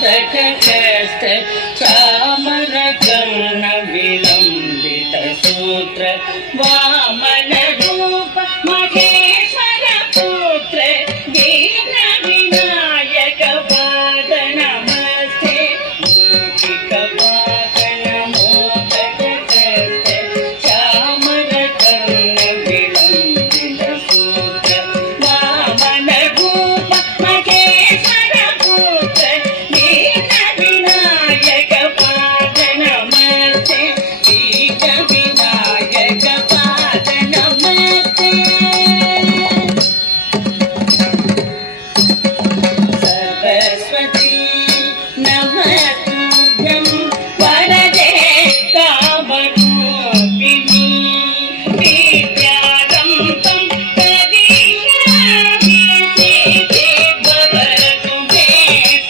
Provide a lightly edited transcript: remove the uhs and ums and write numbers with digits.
मोदकहस्त चामरकर्ण विलम्बित सूत्र वामन रूप महेश्वर पुत्र दीन विनायक पाद नमस्ते मूर्तिक वाहन मोदकहस्त चामरकर्ण विलम्बित सूत्र वामन रूप महेश्वर पुत्र दीन विनायक पाद नमस्ते दीन विनायक पाद नमस्ते सरस्वती नमस्ते